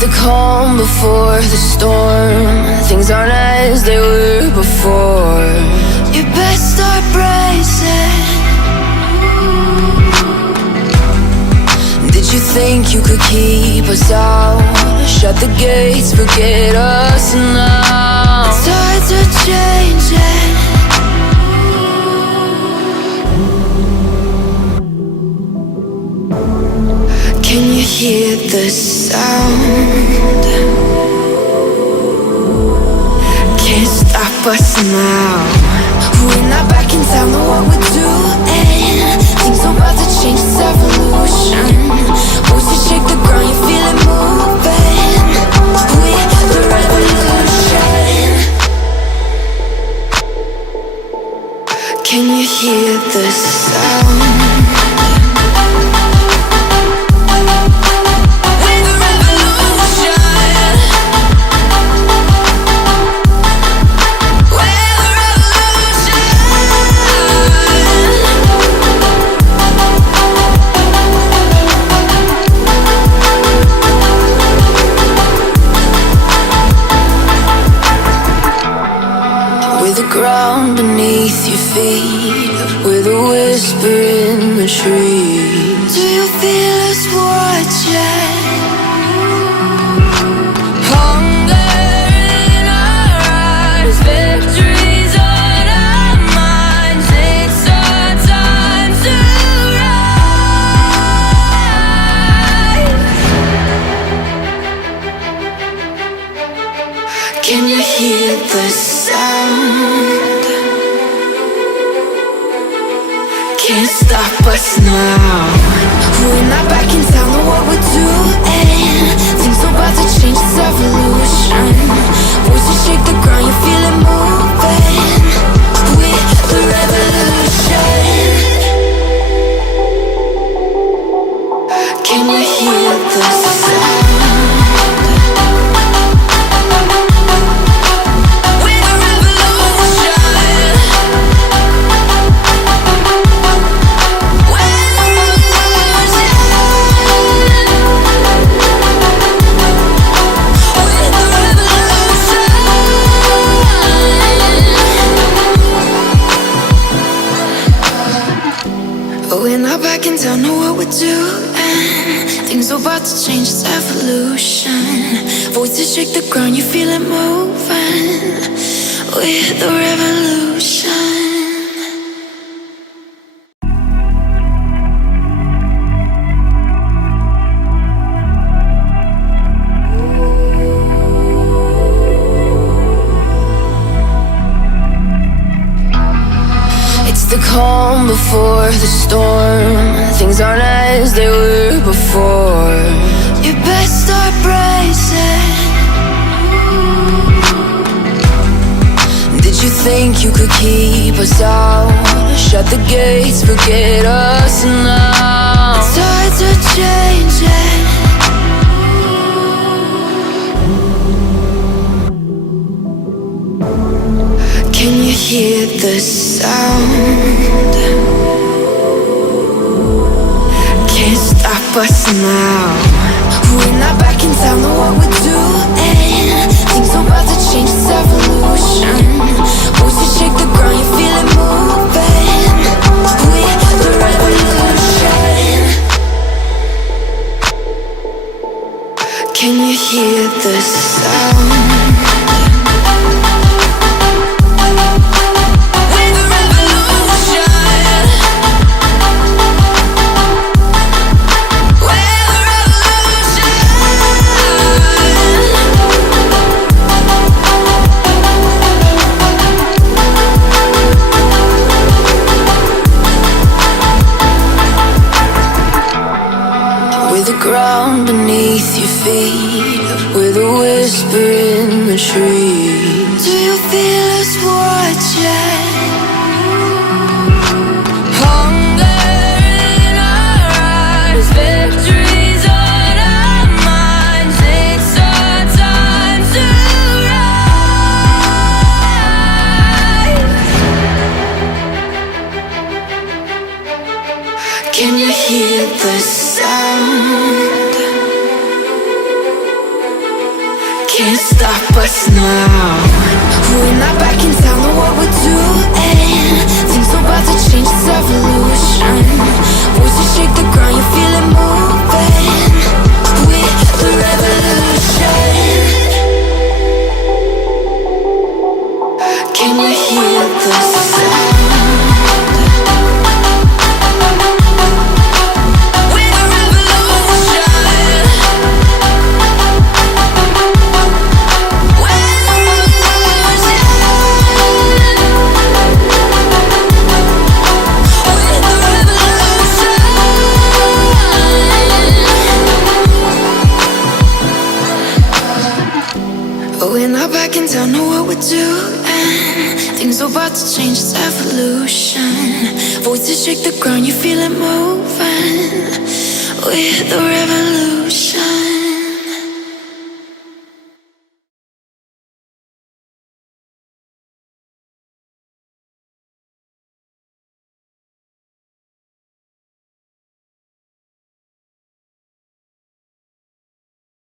The calm before the storm. Things aren't as they were before. You best start bracing. Did you think you could keep us out? Shut the gates, forget us now. The tides are changing. Can you hear the sound? Can't stop us now. We're not back in town, know what we're doing. Things are about to change, it's evolution. Voices shake the ground, you feel it moving. We're the revolution. Can you hear the sound? Ground beneath your feet, with a whisper in the trees. Do you feel us watching? Hunger in our eyes, victories on our minds. It's our time to rise. Can you hear the sound? Can't stop us now. We're not back in town, know what we're doing. Things are about to change, it's evolution. Voices shake the ground, you feel it moving. We're the revolution. Can you hear the sound? We're not back in town, know what we're doing. Things are about to change, it's evolution. Voices shake the ground, you feel it moving. We're the revolution. The calm before the storm. Things aren't as they were before. You best start bracing. Did you think you could keep us out? Shut the gates, forget us now. The tides are changing. Can you hear the sound? Can't stop us now. We're not back in town, know what we're doing. Things are about to change, it's evolution. Voices shake the ground, you feel it moving. We're the revolution. Can you hear the sound? Ground beneath your feet, with a whisper in the trees. Do you feel us watching? Hunger in our eyes, victories hear the sound? Can't stop us now. We're not back in town, know what we're doing. Things are about to change, it's evolution. Voices shake the ground, you feel it moving. We're the revolution. Can you hear the sound? We're not back in town, know what we're doing. Things are about to change, it's evolution. Voices shake the ground, you feel it moving. We're the revolution.